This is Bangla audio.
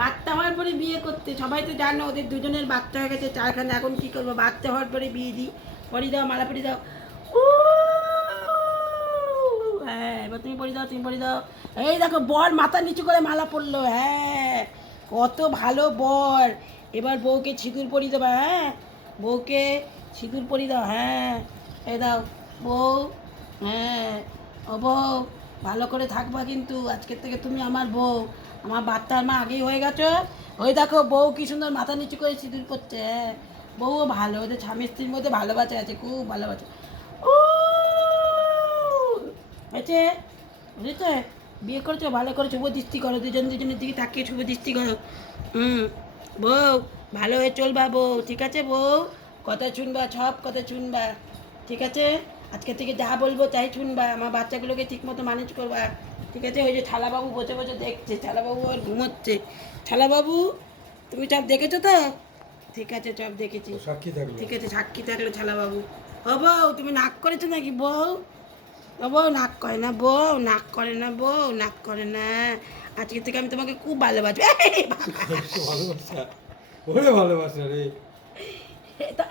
বাচ্চা হওয়ার পরে বিয়ে করতে, সবাই তো জানো ওদের দুজনের বাচ্চা হয়ে গেছে চারখানে, এখন কি করব? বাচ্চা হওয়ার পরে বিয়ে দিই। পরি দাও, মালা পরি দাও। হ্যাঁ এবার তুমি পরি দাও, তুমি পরি দাও। এই দেখো, বর মাথা নিচু করে মালা পরলো হ্যাঁ কত ভালো বর। এবার বউকে সিঁদুর পরি দেবা হ্যাঁ বউকে সিঁদুর পরি দাও হ্যাঁ এই দাও, বউ হ্যাঁ ও বউ ভালো করে থাকবা কিন্তু। আজকের থেকে তুমি আমার বউ। আমার বাচ্চার মা আগেই হয়ে গেছো। ওই দেখো, বউ কি সুন্দর মাথা নিচু করে সিঁদুর করছে। বউ ভালো ওদের স্বামী স্ত্রীর মধ্যে ভালোবাসা আছে, খুব ভালোবাসা। হয়েছে বুঝেছ? বিয়ে করেছ, ভালো করে শুভ দৃষ্টি করো, দুজন দুজনের দিকে তাকিয়ে শুভ দৃষ্টি করো। হুম, বউ, ভালো হয়ে চলবা বউ, ঠিক আছে বউ? কথা শুনবা, সব কথা শুনবা, ঠিক আছে? আজকে থেকে যা বলব তাই শুনবা আমার বাচ্চাগুলোকে ঠিক মতো ম্যানেজ করবা। ঠিক আছে? ওই যে ছালাবাবু বসে বসে দেখছে ছালাবাবু আর ঘুমোচ্ছে। ছালাবাবু তুমি সব দেখেছ তো? ঠিক আছে সব দেখেছি। সাক্ষী থাকল। ঠিক আছে সাক্ষী থাকল ছালাবাবু ও বউ তুমি নাক করেছ নাকি বউ? ও বউ নাক করে না বউ নাক করে না বউ নাক করে না। আজকে থেকে আমি তোমাকে খুব ভালোবাসবো ভালোবাসা। ওরে ভালোবাসা রে।